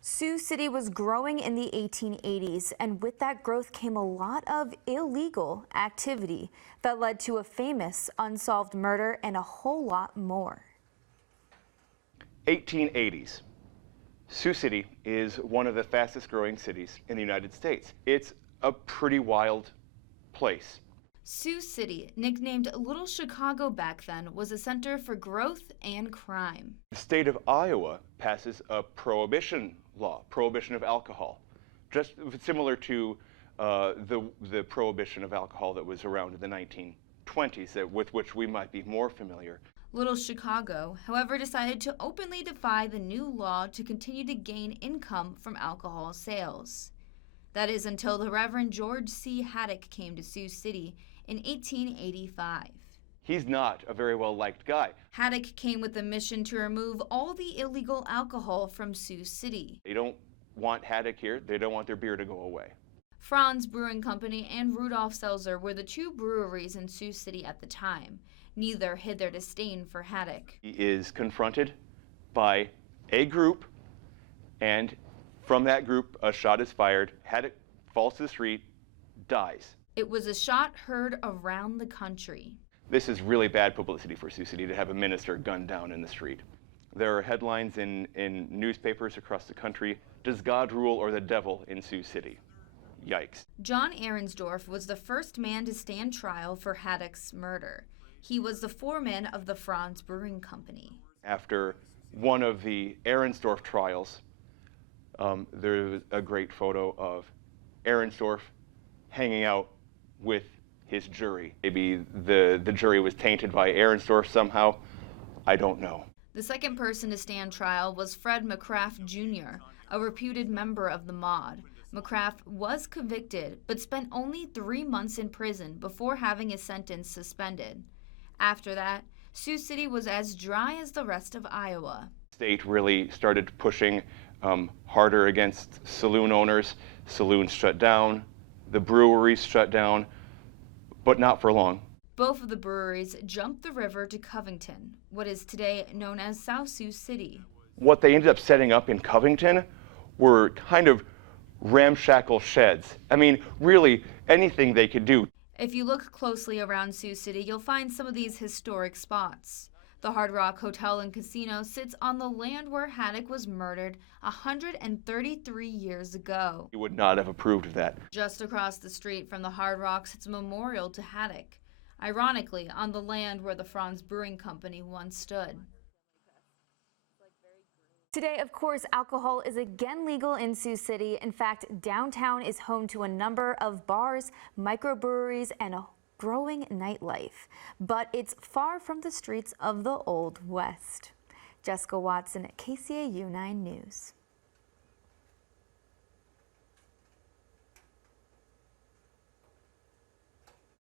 Sioux City was growing in the 1880s, and with that growth came a lot of illegal activity that led to a famous unsolved murder and a whole lot more. 1880s. Sioux City is one of the fastest growing cities in the United States. It's a pretty wild place. Sioux City, nicknamed Little Chicago back then, was a center for growth and crime. The state of Iowa passes a prohibition law, prohibition of alcohol, just similar to the prohibition of alcohol that was around in the 1920s, with which we might be more familiar. Little Chicago, however, decided to openly defy the new law to continue to gain income from alcohol sales. That is until the Reverend George C. Haddock came to Sioux City in 1885. He's not a very well-liked guy. Haddock came with a mission to remove all the illegal alcohol from Sioux City. They don't want Haddock here. They don't want their beer to go away. Franz Brewing Company and Rudolf Seltzer were the two breweries in Sioux City at the time. Neither hid their disdain for Haddock. He is confronted by a group, and from that group, a shot is fired. Haddock falls to the street, dies. It was a shot heard around the country. This is really bad publicity for Sioux City to have a minister gunned down in the street. There are headlines in newspapers across the country, "Does God rule or the devil in Sioux City?" Yikes. John Dorf was the first man to stand trial for Haddock's murder. He was the foreman of the Franz Brewing Company. After one of the Dorf trials, there was a great photo of Dorf hanging out with his jury. Maybe the jury was tainted by Dorf somehow. I don't know. The second person to stand trial was Fred Mccracken Jr., a reputed member of the mob. Mccracken was convicted, but spent only 3 months in prison before having his sentence suspended. After that, Sioux City was as dry as the rest of Iowa. The state really started pushing harder against saloon owners. Saloons shut down, the breweries shut down, but not for long. Both of the breweries jumped the river to Covington, what is today known as South Sioux City. What they ended up setting up in Covington were kind of ramshackle sheds. I mean, really, anything they could do. If you look closely around Sioux City, you'll find some of these historic spots. The Hard Rock Hotel and Casino sits on the land where Haddock was murdered 133 years ago. He would not have approved of that. Just across the street from the Hard Rock sits a memorial to Haddock, ironically on the land where the Franz Brewing Company once stood. Today, of course, alcohol is again legal in Sioux City. In fact, downtown is home to a number of bars, microbreweries, and a growing nightlife. But it's far from the streets of the Old West. Jessica Watson, KCAU 9 News.